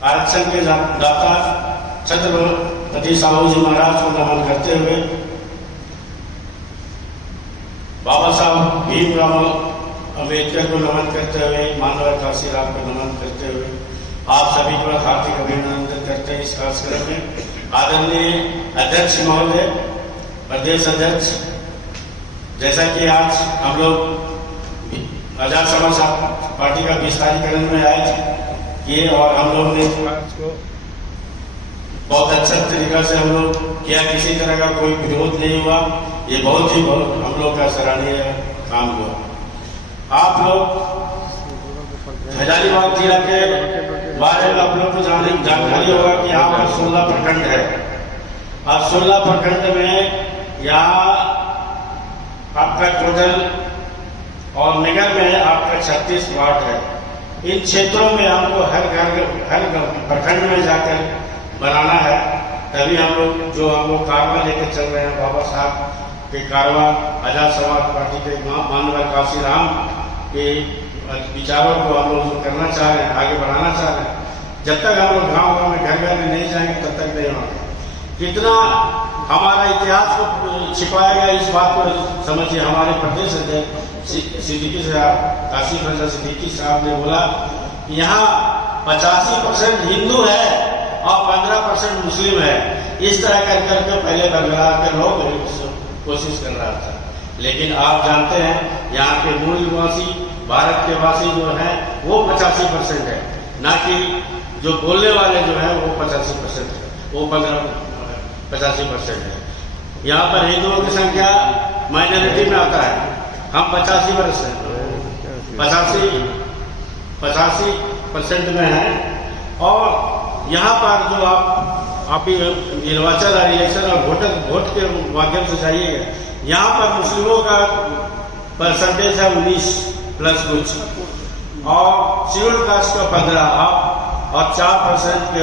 आरक्षण के दाता छत्रपति साहू जी महाराज को नमन करते हुए, बाबा साहब भीमराव अम्बेडकर को नमन करते हुए, मानव काशीराम को नमन करते हुए आप सभी को हार्दिक अभिनंदन करते हैं। इस कार्यक्रम में आदरणीय अध्यक्ष महोदय, प्रदेश अध्यक्ष, जैसा कि आज हम लोग आजाद समाज पार्टी का विस्तारीकरण में आए किए और हम लोग ने बहुत अच्छा तरीका से हम लोग किया, किसी तरह का कोई विरोध नहीं हुआ। ये बहुत हम लोग का सराहनीय काम हुआ। आप लोग हजारीबाग जिला के बारे में आप लोग को जानकारी होगा कि यहाँ पर 16 प्रखंड है। अब 16 प्रखंड में यहाँ आपका टोटल और नगर में आपका 36 वार्ड है। इन क्षेत्रों में हमको हर प्रखंड में जाकर बनाना है, तभी हम लोग कारवा लेकर चल रहे हैं। बाबा साहब के कारवा आजाद समाज पार्टी के मानव काशीराम के विचारों को हम लोग करना चाह रहे हैं, आगे बढ़ाना चाह रहे हैं। जब तक हम लोग गाँव में घर में नहीं जाएंगे तब तक नहीं होगा। कितना हमारा इतिहास को छिपाया गया, इस बात को समझिए। हमारे प्रदेश अध्यक्ष सिद्दीकी साहब, काशी फजल सिद्दीकी साहब ने बोला यहाँ 85% हिंदू है और 15% मुस्लिम है। इस तरह कर करके पहले बदला कर लोग कोशिश कर रहा था, लेकिन आप जानते हैं यहाँ के मूल निवासी, भारत के वासी जो है वो 85% है, ना कि जो बोलने वाले जो है वो 85% है, वो 85% है। यहाँ पर हिंदुओं की संख्या माइनॉरिटी में आता है, हम 85% में हैं। और यहाँ पर जो आप निर्वाचन इलेक्शन और वोट के माध्यम से जाइएगा, यहाँ पर मुस्लिमों का परसेंटेज है 19 प्लस कुछ, और शेड्यूल कास्ट का 15 और 4% के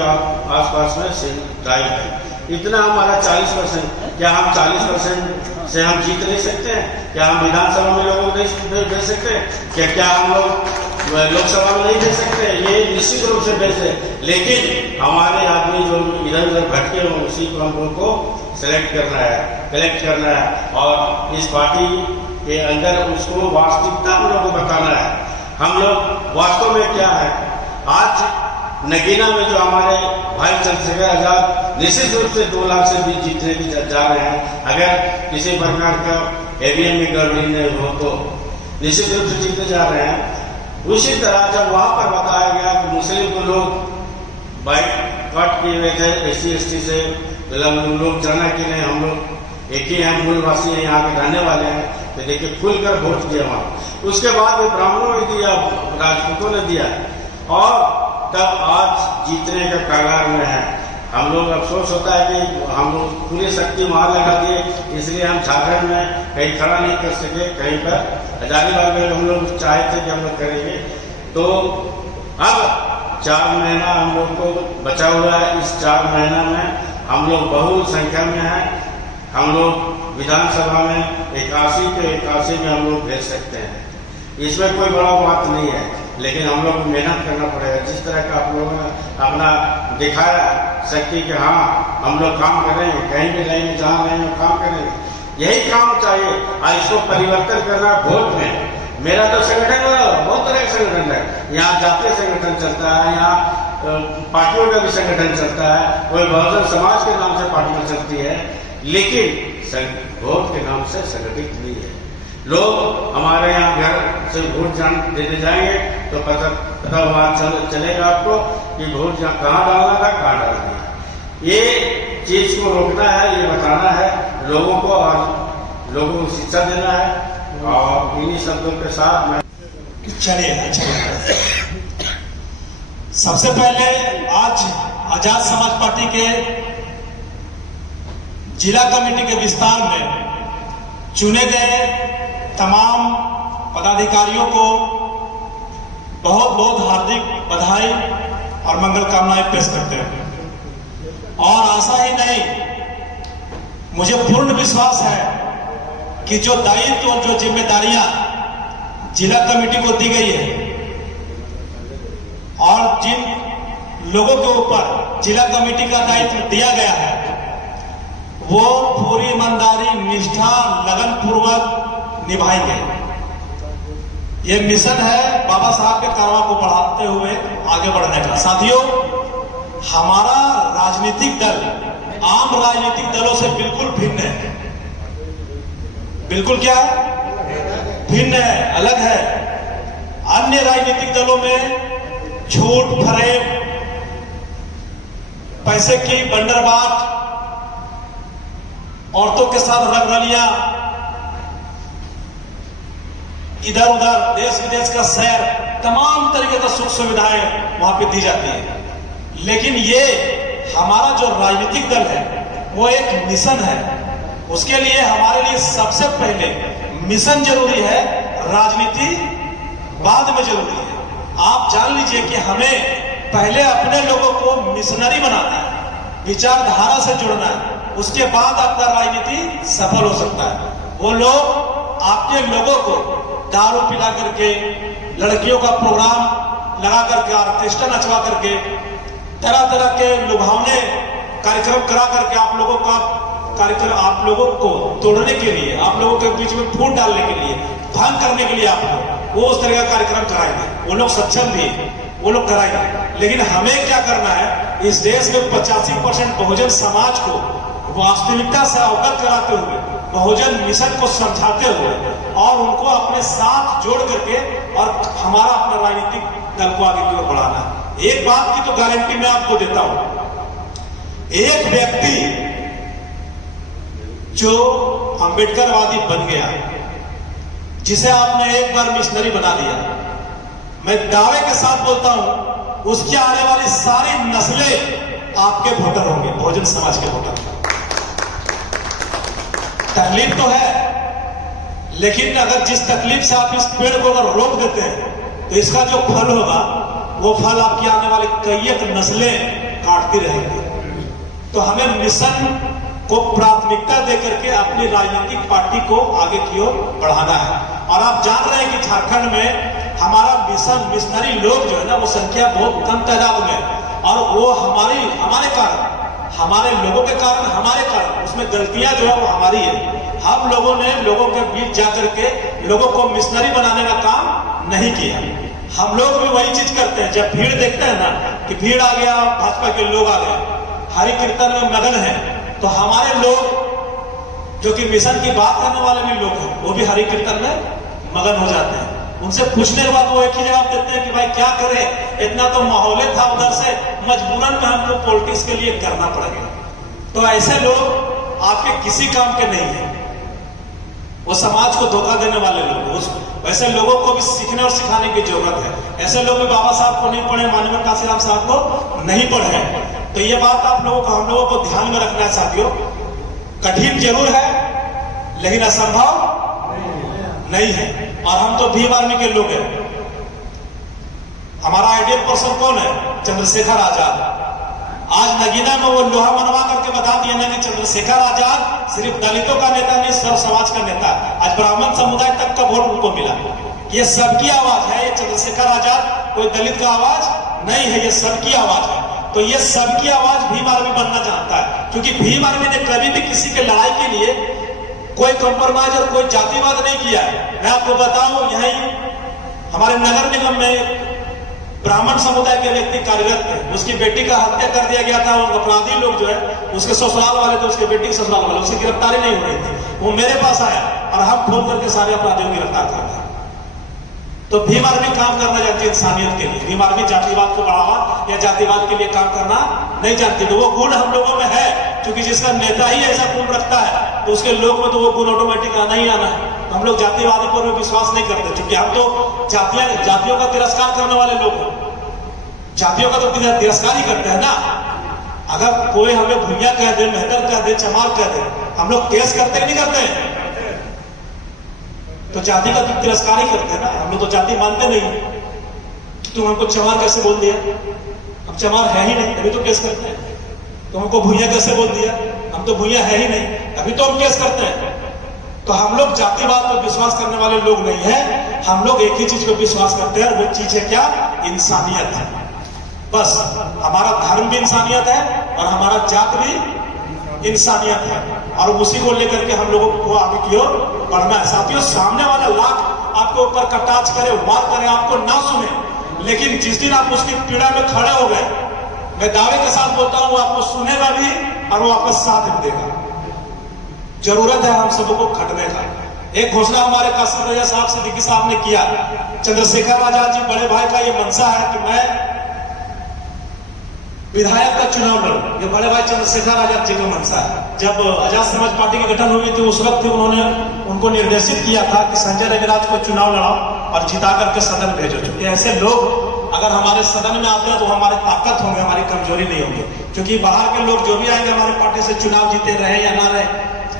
आसपास में सिंधाई है। इतना हमारा 40%। क्या हम 40% से हम जीत नहीं सकते हैं? क्या हम विधानसभा में लोगों को नहीं दे सकते? क्या हम लोग लोकसभा में नहीं दे सकते? ये निश्चित रूप से बेचे, लेकिन हमारे आदमी जो इधर उधर भटके हो उसी को हम लोग को सेलेक्ट करना है, कलेक्ट करना है और इस पार्टी के अंदर उसको वास्तविकता हम लोग को बताना है। हम लोग वास्तव में क्या है। आज नगीना में जो हमारे भाई चंद्रशेखर आजाद निश्चित रूप से 2 लाख से भी जीतने की जा रहे हैं। अगर किसी प्रकार का ईवीएम में गड़बड़ी नहीं हो तो निश्चित रूप से जीतने जा रहे हैं। उसी तरह जब वहां पर बताया गया कि मुस्लिम को लोग बाइकआउट किए हुए थे SC ST से, लोग जाना कि नहीं हम लोग एक ही हैं, मूलवासी हैं, यहाँ के रहने वाले हैं, तो देखिए खुलकर वोट दिया वहां। उसके बाद ब्राह्मणों ने दिया, राजपूतों ने दिया और तब आज जीतने का कगार में है। हम लोग अफसोस होता है कि हम लोग पूरी शक्ति वहां लगा दिए, इसलिए हम झारखंड में कहीं खड़ा नहीं कर सके। कहीं पर हजारीबाग में हम लोग चाहे थे कि हम लोग करेंगे। तो अब 4 महीना हम लोग को बचा हुआ है। इस 4 महीना में हम लोग बहु संख्या में हैं। हम लोग विधानसभा में 81 में हम लोग भेज सकते हैं। इसमें कोई बड़ा बात नहीं है, लेकिन हम लोग को मेहनत करना पड़ेगा। जिस तरह का आप लोगों ने अपना दिखाया शक्ति कि हाँ हम लोग काम करेंगे, कहीं भी रहेंगे, जहाँ रहेंगे काम करेंगे, यही काम चाहिए। और इसको परिवर्तन करना वोट में। मेरा तो संगठन बहुत तरह का संगठन है। यहाँ जातीय संगठन चलता है, यहाँ पार्टियों का भी संगठन चलता है, कोई बहुजन समाज के नाम से पार्टियां चलती है, लेकिन वोट के नाम से संगठित नहीं है। लोग हमारे यहाँ घर से वोट देने जाएंगे तो पता हुआ चलेगा आपको कि वोट कहाँ डालना था, कहाँ डालना है। ये चीज को रोकना है, ये बताना है लोगों को और लोगों को शिक्षा देना है। और इन्हीं शब्दों के साथ मैं चलिए अच्छा। सबसे पहले आज आजाद समाज पार्टी के जिला कमेटी के विस्तार में चुने गए तमाम पदाधिकारियों को बहुत बहुत हार्दिक बधाई और मंगल कामनाएं पेश करते हैं। और आशा ही नहीं, मुझे पूर्ण विश्वास है कि जो दायित्व और जो जिम्मेदारियां जिला कमेटी को दी गई है और जिन लोगों के ऊपर जिला कमेटी का दायित्व दिया गया है, वो पूरी ईमानदारी, निष्ठा, लगन पूर्वक निभाएंगे। ये मिशन है बाबा साहब के कारवां को बढ़ाते हुए आगे बढ़ने का। साथियों, हमारा राजनीतिक दल आम राजनीतिक दलों से बिल्कुल भिन्न है। बिल्कुल क्या है? भिन्न है, अलग है। अन्य राजनीतिक दलों में झूठ, फरेब, पैसे की बंदरबाट, औरतों के साथ रंगरलियां, इधर उधर देश विदेश का सैर, तमाम तरीके का सुख सुविधाएं वहां पे दी जाती है। लेकिन ये हमारा जो राजनीतिक दल है वो एक मिशन है। उसके लिए हमारे लिए सबसे पहले मिशन जरूरी है, राजनीति बाद में जरूरी है। आप जान लीजिए कि हमें पहले अपने लोगों को मिशनरी बनाना है, विचारधारा से जुड़ना है, उसके बाद आपका राजनीति सफल हो सकता है। वो लोग आपके लोगों को दारू पिला करके, लड़कियों का प्रोग्राम लगा करके, ऑर्केस्ट्रा नचवा करके, तरह तरह के लुभावने कार्यक्रम करा करके आप लोगों का कार्यक्रम, आप लोगों को तोड़ने के लिए, आप लोगों के बीच में फूट डालने के लिए, भंग करने के लिए आप लोग वो उस तरह का कार्यक्रम कराएंगे। वो लोग सक्षम भी, वो लोग कराएंगे। लेकिन हमें क्या करना है, इस देश में 85% बहुजन समाज को वास्तविकता से अवगत कराते हुए, बहुजन मिशन को समझाते हुए और उनको अपने साथ जोड़ करके और हमारा अपना राजनीतिक दल को आगे की ओर बढ़ाना है। एक बात की तो गारंटी मैं आपको देता हूं, एक व्यक्ति जो अंबेडकरवादी बन गया, जिसे आपने एक बार मिशनरी बना दिया, मैं दावे के साथ बोलता हूं, उसकी आने वाली सारी नस्लें आपके वोटर होंगे, बहुजन समाज के वोटर। तकलीफ तो है, लेकिन अगर जिस तकलीफ से आप इस पेड़ को अगर रोक देते हैं तो इसका जो फल होगा वो फल आपकी आने वाली कई नस्लें काटती रहेंगी। तो हमें मिशन को प्राथमिकता देकर के अपनी राजनीतिक पार्टी को आगे की ओर बढ़ाना है। और आप जान रहे हैं कि झारखंड में हमारा मिशनरी लोग जो है ना, वो संख्या बहुत कम तादाद में, और वो हमारे कारण, हमारे लोगों के कारण, हमारे कारण, उसमें गलतियां जो है वो हमारी है। हम लोगों ने लोगों के बीच जाकर के लोगों को मिशनरी बनाने का काम नहीं किया। हम लोग भी वही चीज करते हैं। जब भीड़ देखते हैं ना कि भीड़ आ गया, भाजपा के लोग आ गए, हरि कीर्तन में मगन है, तो हमारे लोग जो कि मिशन की बात करने वाले भी लोग हैं, वो भी हरि कीर्तन में मगन हो जाते हैं। उनसे पूछने के बाद वो एक ही जवाब देते हैं कि भाई क्या करें, इतना तो माहौल था उधर से, मजबूरन में हमको पॉलिटिक्स के लिए करना पड़ेगा। तो ऐसे लोग आपके किसी काम के नहीं है, वो समाज को धोखा देने वाले लोग। वैसे लोगों को भी सीखने और सिखाने की जरूरत है। ऐसे लोग भी बाबा साहब को नहीं पढ़े, माननीय काशीराम साहब को नहीं पढ़े। तो ये बात आप लोगों को, हम लोगों को ध्यान में रखना है साथियों। कठिन जरूर है लेकिन असंभव नहीं है। और हम तो भीम आर्मी के लोग हैं। हमारा आइडियल पर्सन कौन है? चंद्रशेखर आजाद। आज नगीना में वो लोहा मनवा करके बता दिया ना कि चंद्रशेखर आजाद सिर्फ दलितों का नेता नहीं, सर्व समाज का नेता। आज ब्राह्मण समुदाय तक का वोट उनको मिला। ये सबकी आवाज है। ये चंद्रशेखर आजाद कोई दलित का आवाज नहीं है, ये सबकी आवाज है। तो ये सबकी आवाज भीम आर्मी बनना चाहता है, क्योंकि भीम आर्मी ने कभी भी किसी के लड़ाई के लिए कोई कंप्रोमाइज और कोई जातिवाद नहीं किया है। मैं आपको बताऊं, यहीं हमारे नगर निगम में ब्राह्मण समुदाय के व्यक्ति कार्यरत थे, उसकी बेटी का हत्या कर दिया गया था। वो अपराधी लोग जो है उसके ससुराल वाले थे, उसके बेटी के ससुराल वाले, उसकी गिरफ्तारी नहीं हो रही थी। वो मेरे पास आया और हम फोन करके सारे अपराधियों को गिरफ्तार कर दिया। तो भीम आर्मी काम करना चाहती है इंसानियत के लिए। भीम आर्मी जातिवाद को बढ़ावा या जातिवाद के लिए काम करना नहीं जानती। तो वो गुण हम लोगों में है, क्योंकि जिसका नेता ही ऐसा गुण रखता है तो उसके लोग में तो वो गुण ऑटोमेटिक आना ही आना है। हम लोग जातिवादी पर विश्वास नहीं करते, क्योंकि हम तो जातियों का तिरस्कार करने वाले लोग हैं। जातियों का तो तिरस्कार ही करते हैं ना। अगर कोई हमें भुइया कह दे, मेहतर कह दे, चमार कह दे, हम लोग केस करते कि नहीं करते? तो जाति का तो तिरस्कार ही करते हैं ना। हम लोग तो जाति मानते नहीं। तुम हमको चमार कैसे बोल दिया? हम चमार है ही नहीं, अभी तो केस करते हैं। तुम हमको भुइया कैसे बोल दिया? हम तो भुइया है ही नहीं, अभी तो हम केस करते हैं। तो हम लोग जातिवाद पर विश्वास करने वाले लोग नहीं है। हम लोग एक ही चीज पर विश्वास करते हैं, और वो चीज है क्या? इंसानियत है। बस हमारा धर्म भी इंसानियत है और हमारा जात भी इंसानियत है, और उसी को लेकर के हम लोगों को आगे की ओर बढ़ना है। साथियों, सामने वाला लाख आपके ऊपर कटाच करे, वार करे, आपको ना सुने, लेकिन जिस दिन आप उसकी पीड़ा में खड़े हो गए, मैं दावे के साथ बोलता हूं, वो आपको सुनेगा भी और वो आपका साथ भी देगा। जरूरत है हम सबको खटने का। एक घोषणा हमारे कासिम रजा साहब सिद्दीकी साहब ने किया, चंद्रशेखर आजाद जी बड़े भाई का ये मनसा है कि मैं विधायक का चुनाव लड़ूं। ये बड़े भाई चंद्रशेखर आजाद जी का मनसा है। जब आजाद समाज पार्टी की गठन हुई थी, उस वक्त उन्होंने उनको निर्देशित किया था कि संजय रविराज को चुनाव लड़ाओ और जिता करके सदन भेजो। क्योंकि ऐसे लोग अगर हमारे सदन में आते हैं तो हमारी ताकत होंगे, हमारी कमजोरी नहीं होगी। क्योंकि बाहर के लोग जो भी आएंगे हमारे पार्टी से, चुनाव जीते रहे या ना रहे,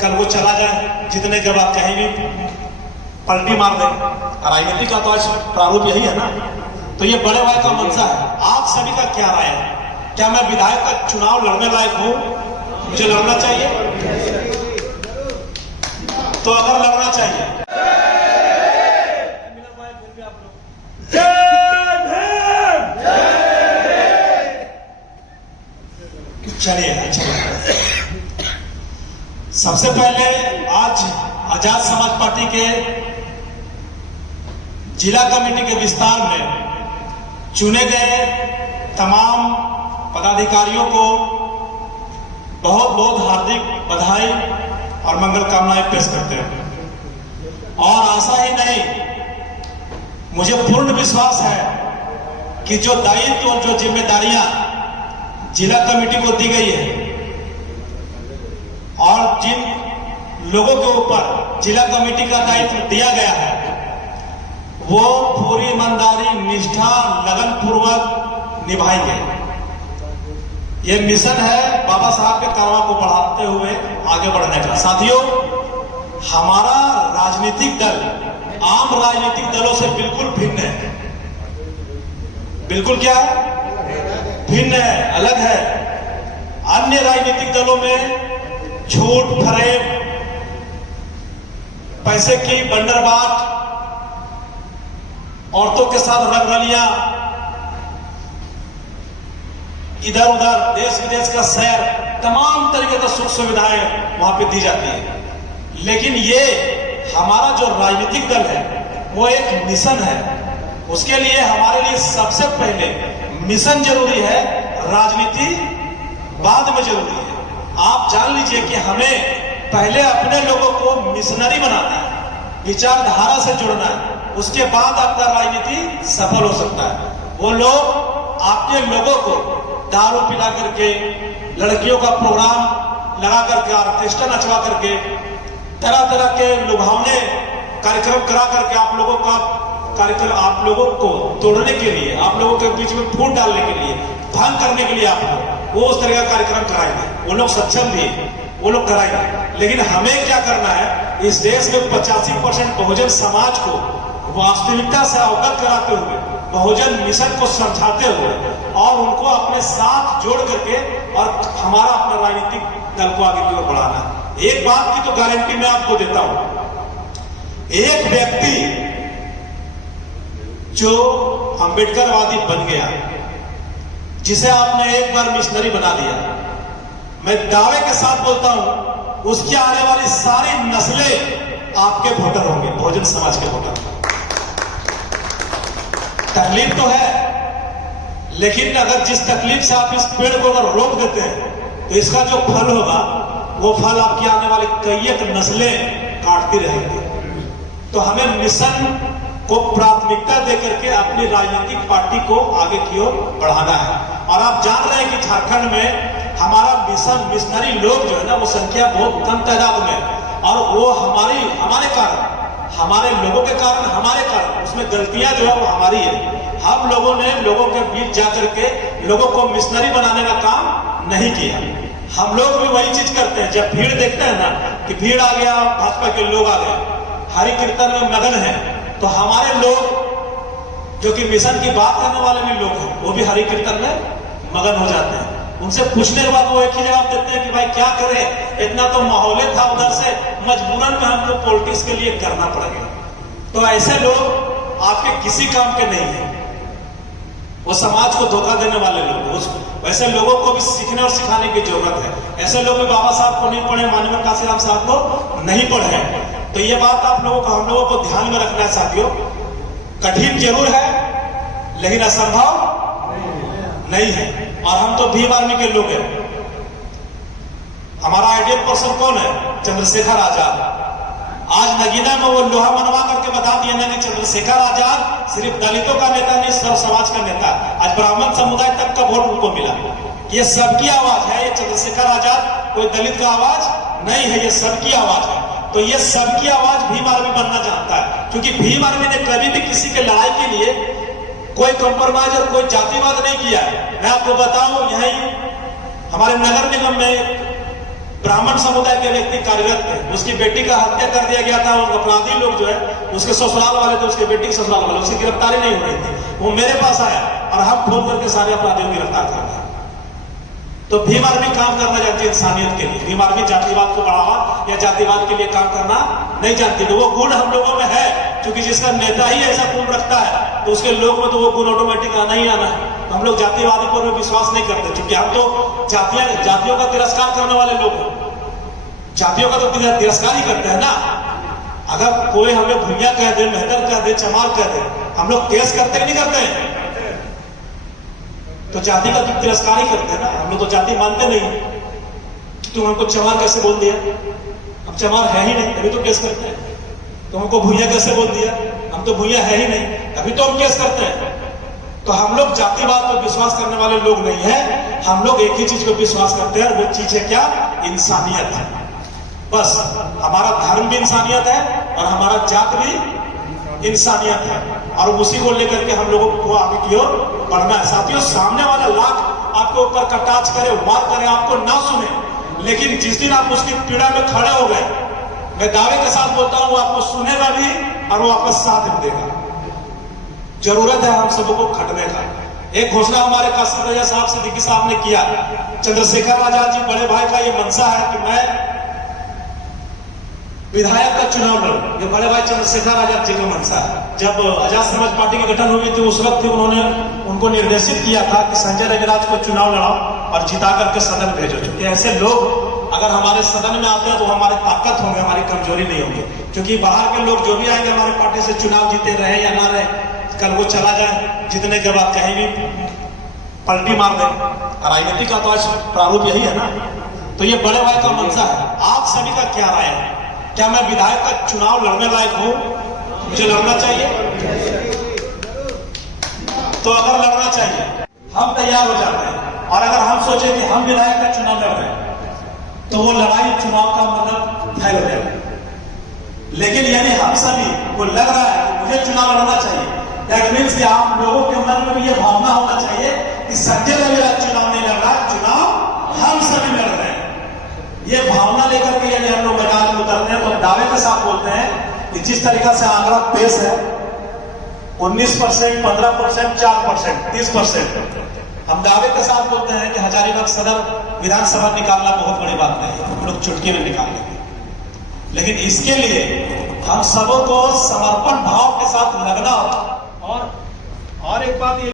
कल वो चला जाए जीतने के बाद कहीं भी पलटी मार दे। राजनीति का तो आज प्रारूप यही है ना। तो ये बड़े भाई का मनसा है। आप सभी का क्या राय है? क्या मैं विधायक का चुनाव लड़ने लायक हूं? मुझे लड़ना चाहिए? तो अगर लड़ना चाहिए, चलिए अच्छा लगता है। सबसे पहले आज आजाद समाज पार्टी के जिला कमेटी के विस्तार में चुने गए तमाम पदाधिकारियों को बहुत बहुत हार्दिक बधाई और मंगल कामनाएं पेश करते हैं। और आशा ही नहीं, मुझे पूर्ण विश्वास है कि जो दायित्व और जो जिम्मेदारियां जिला कमेटी को दी गई है और जिन लोगों के ऊपर जिला कमेटी का दायित्व दिया गया है, वो पूरी ईमानदारी, निष्ठा, लगन पूर्वक निभाएंगे। ये मिशन है बाबा साहब के कारवां को बढ़ाते हुए आगे बढ़ने का। साथियों, हमारा राजनीतिक दल आम राजनीतिक दलों से बिल्कुल भिन्न है। बिल्कुल क्या है? भिन्न है, अलग है। अन्य राजनीतिक दलों में झूठ, फरेब, पैसे की बंदरबाट, औरतों के साथ रंगरलियां, इधर उधर देश विदेश का सैर, तमाम तरीके का सुख सुविधाएं वहां पे दी जाती है। लेकिन ये हमारा जो राजनीतिक दल है वो एक मिशन है। उसके लिए हमारे लिए सबसे पहले मिशन जरूरी है, राजनीति बाद में जरूरी है। आप जान लीजिए कि हमें पहले अपने लोगों को मिशनरी बनाना है, विचारधारा से जुड़ना है, उसके बाद आपका राजनीति सफल हो सकता है। वो लोग आपके लोगों को दारू पिला करके, लड़कियों का प्रोग्राम लगा करके, ऑर्केस्ट्रा नचवा करके, तरह तरह के लुभावने कार्यक्रम करा करके आप लोगों का कार्यक्रम, आप लोगों को तोड़ने के लिए, आप लोगों के बीच में फूट डालने के लिए, भंग करने के लिए आप लोग वो उस तरह का कार्यक्रम कराएंगे। वो लोग सक्षम भी, वो लोग कराएंगे। लेकिन हमें क्या करना है? इस देश में 85% बहुजन समाज को वास्तविकता से अवगत कराते हुए, बहुजन मिशन को समझाते हुए और उनको अपने साथ जोड़ करके और हमारा अपना राजनीतिक दल को आगे की ओर बढ़ाना है। एक बात की तो गारंटी मैं आपको देता हूं, एक व्यक्ति जो अंबेडकरवादी बन गया, जिसे आपने एक बार मिशनरी बना दिया, मैं दावे के साथ बोलता हूं उसकी आने वाली सारी नस्लें आपके वोटर होंगे, बहुजन समाज के वोटर। तकलीफ तो है, लेकिन अगर जिस तकलीफ से आप इस पेड़ को अगर रोक देते हैं तो इसका जो फल होगा वो फल आपकी आने वाली कई नस्लें काटती रहेंगी। तो हमें मिशन को प्राथमिकता देकर के अपनी राजनीतिक पार्टी को आगे की ओर बढ़ाना है। और आप जान रहे हैं कि झारखंड में हमारा मिशनरी लोग जो है ना, वो संख्या बहुत कम तादाद में, और वो हमारे कारण, हमारे लोगों के कारण, हमारे कारण, उसमें गलतियां जो है वो हमारी है। हम लोगों ने लोगों के बीच जाकर के लोगों को मिशनरी बनाने का काम नहीं किया। हम लोग भी वही चीज करते हैं। जब भीड़ देखते हैं ना कि भीड़ आ गया, भाजपा के लोग आ गए, हरि कीर्तन में मगन है, तो हमारे लोग जो कि मिशन की बात करने वाले भी लोग हैं, वो भी हरि कीर्तन में मगन हो जाते हैं। उनसे पूछने के बाद वो एक ही जवाब देते हैं कि भाई क्या करें, इतना तो माहौल था उधर से, मजबूरन में हमको पॉलिटिक्स के लिए करना पड़ेगा। तो ऐसे लोग आपके किसी काम के नहीं है। वो समाज को धोखा देने वाले लोग। वैसे लोगों को भी सीखने और सिखाने की जरूरत है। ऐसे लोग भी बाबा साहब को नहीं पढ़े, माननीय काशीराम साहब को नहीं पढ़े हैं। तो ये बात आप लोगों को, हम लोगों को ध्यान में रखना है साथियों। कठिन जरूर है लेकिन असंभव नहीं है। और हम तो भीम आर्मी के लोग हैं। हमारा आइडियल पर्सन कौन है? चंद्रशेखर आजाद। आज नगीना में वो लोहा मनवा करके बता दिया ना कि चंद्रशेखर आजाद सिर्फ दलितों का नेता नहीं, सर्व समाज का नेता। आज ब्राह्मण समुदाय तक का वोट उनको मिला। ये सबकी आवाज है। ये चंद्रशेखर आजाद कोई दलित का आवाज नहीं है, ये सबकी आवाज है। तो ये सबकी आवाज भीम आर्मी बनना चाहता है, क्योंकि भीम आर्मी ने कभी भी किसी के लड़ाई के लिए कोई कॉम्प्रोमाइज और कोई जातिवाद नहीं किया। मैं आपको बताऊं, यही हमारे नगर निगम में ब्राह्मण समुदाय के व्यक्ति कार्यरत थे। उसकी बेटी का हत्या कर दिया गया था। वो अपराधी लोग जो है उसके ससुराल वाले थे, उसके बेटी के ससुराल वाले, उसकी गिरफ्तारी नहीं हो रही थी। वो मेरे पास आया और हम फोन करके सारे अपराधियों को गिरफ्तार कर रहे हैं। तो भीम आर्मी काम करना चाहती है इंसानियत के लिए। भीम आर्मी जातिवाद को बढ़ावा या जातिवाद के लिए काम करना नहीं चाहती। तो वो गुण हम लोगों में है, क्योंकि जिसका नेता ही ऐसा गुण रखता है तो उसके लोग में तो वो गुण ऑटोमेटिक आना ही आना है। हम लोग जातिवादी पर विश्वास नहीं करते, क्योंकि हम तो जातियों का तिरस्कार करने वाले लोग हैं। जातियों का तो तिरस्कार ही करते हैं ना। अगर कोई हमें भुइया कह दे, मेहतर कह दे, चमार कह दे, हम लोग केस करते कि नहीं करते हैं? तो जाति का तो तिरस्कार ही करते हैं ना। हम लोग तो जाति मानते नहीं। तुम हमको चमार कैसे बोल दिया? हम चमार है ही नहीं, अभी तो केस करते हैं। तुम हमको भुइया कैसे बोल दिया? हम तो भुइया है ही नहीं, अभी तो हम केस करते हैं। तो हम लोग जातिवाद पर विश्वास करने वाले लोग नहीं है। हम लोग एक ही चीज पर विश्वास करते हैं, और वो चीज है क्या? इंसानियत है। बस हमारा धर्म भी इंसानियत है और हमारा जात भी इंसानियत है, और उसी को लेकर के हम लोगों को आगे की ओर बढ़ना है। साथियों, सामने वाला लाख आपके ऊपर कटाच करे, वार करे, आपको ना सुने, लेकिन जिस दिन आप उसकी पीड़ा में खड़े हो गए, मैं दावे के साथ बोलता हूं, वो आपको सुनेगा भी और वो आपका साथ भी देगा। जरूरत है हम सबको खटने का। एक घोषणा हमारे कासिम रजा साहब सिद्दीकी साहब ने किया। चंद्रशेखर आजाद जी बड़े भाई का ये मनसा है कि मैं विधायक का चुनाव लड़ूं। ये बड़े भाई चंद्रशेखर आजाद जी का मनसा है। जब आजाद समाज पार्टी की गठन हुई थी, उस वक्त उन्होंने उनको निर्देशित किया था कि संजय रविराज को चुनाव लड़ाओ और जिता करके सदन भेजो। क्योंकि ऐसे लोग अगर हमारे सदन में आते हैं तो हमारी ताकत होंगे, हमारी कमजोरी नहीं होगी। क्योंकि बाहर के लोग जो भी आएंगे हमारे पार्टी से, चुनाव जीते रहे या ना रहे, कल वो चला जाए, जीतने के बाद कहीं भी पलटी मार दे। राजनीति का तो आज प्रारूप यही है ना। तो ये बड़े भाई का मनसा है। आप सभी का क्या राय है? क्या मैं विधायक का चुनाव लड़ने लायक हूं? मुझे लड़ना चाहिए? तो अगर लड़ना चाहिए, हम तैयार हो जाते हैं। और अगर हम सोचे कि हम विधायक का चुनाव लड़ रहे हैं, तो वो लड़ाई चुनाव का मतलब फैल हो जाएगा। लेकिन यदि हम सभी को लग रहा है कि मुझे चुनाव लड़ना चाहिए, दैट मीन्स कि आप लोगों के मन में भी ये भावना होना चाहिए कि संजय रविराज चुनाव नहीं लड़ रहा, चुनाव हम सभी लड़ रहे हैं। ये भावना लेकर के यदि हम लोग मैदान में उतरते हैं, तो दावे के साथ बोलते हैं कि जिस तरीका से आंकड़ा पेश है 19%, 15%, 4%, 30%, हम दावे के साथ बोलते हैं कि हजारीबाग सदर विधानसभा निकालना बहुत बड़ी बात नहीं है। हम लोग चुटकी में निकाल लेंगे। लेकिन इसके लिए हम सबों को समर्पण भाव के साथ लगना होगा। और एक बात ये